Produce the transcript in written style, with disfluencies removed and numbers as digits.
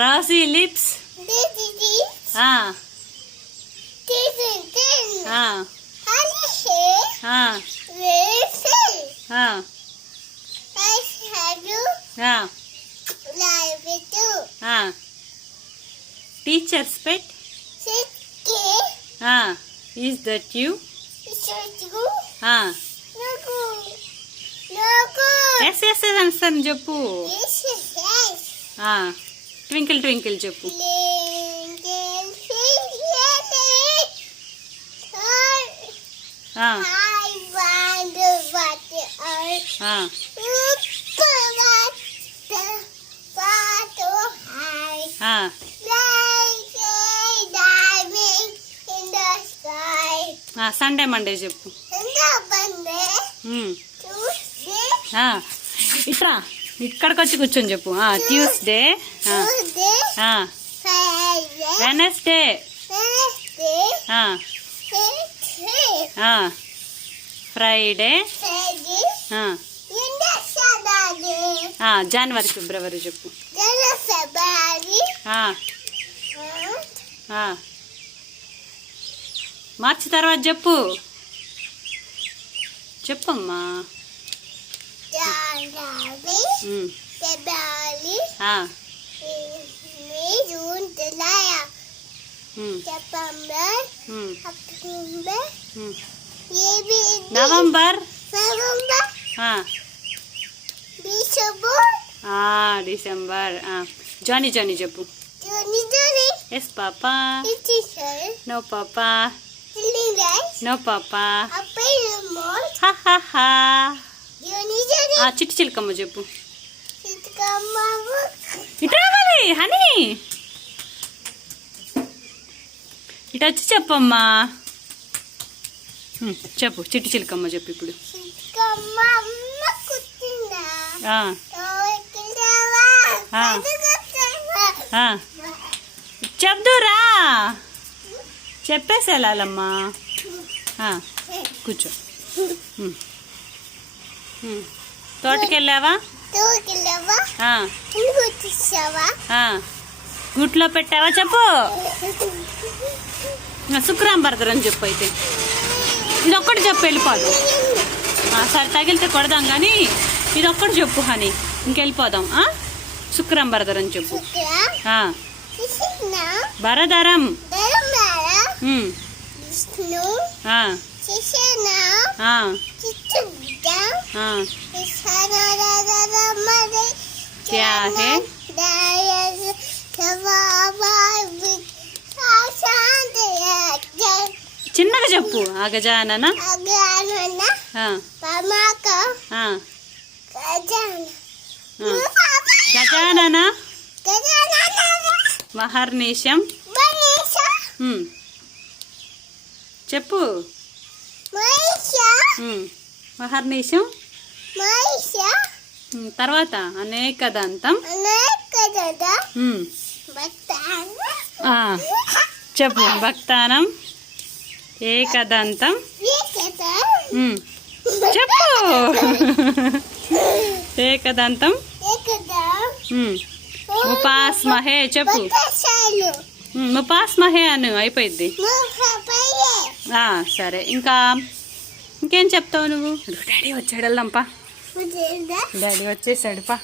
Rosy lips. Teacher's pet. Is that you? Yes, yes, answer చెప్పు. Twinkle twinkle చెప్పు. Sunday Monday చెప్పు. ఇట్రా ఇక్కడికి వచ్చి కూర్చొని చెప్పు. ట్యూస్డే, వెనస్డే, ఫ్రైడే, జనవరి ఫిబ్రవరి చెప్పు. మార్చి తర్వాత చెప్పు. చెప్పమ్మా. November, December. జానీ జానీ చెప్పు. Yes papa. No papa. No papa. చిట్టి చిలకమ్మ చెప్పు. ఇటు రావాలి హనీ. ఇటు వచ్చి చెప్పమ్మా. చెప్పు చిట్టి చిలకమ్మ చెప్పు ఇప్పుడు. చెప్దురా. చెప్పేసి వెళ్ళాలమ్మా. కూర్చో. తోటకెళ్ళావా? గుట్లో పెట్టావా చెప్పు. శుక్రాంబరదరం చెప్పు. అయితే ఇదొక్కటి చెప్పు వెళ్ళిపోదాం. సరే తగిలితే కొడదాం కానీ ఇదొక్కటి చెప్పు హనీ, ఇంకెళ్ళిపోదాం. శుక్రాంబరదరం చెప్పు. బరదరం, क्या है? చిన్నగా చెప్పు. గజానన, గజానన, మహర్నిషం చెప్పు. మహర్నిషం తర్వాత అనేకదంతం చెప్పు. భక్తానం, ఏకదంతం చెప్పు. ఏకదంతం, ముపాస్మహే చెప్పు. ముపాస్మహే అను అయిపోయింది. సరే ఇంకేం చెప్తావు నువ్వు? డాడీ వచ్చాడు వెళ్దాంపా. డాడీ వచ్చేసాడు పా.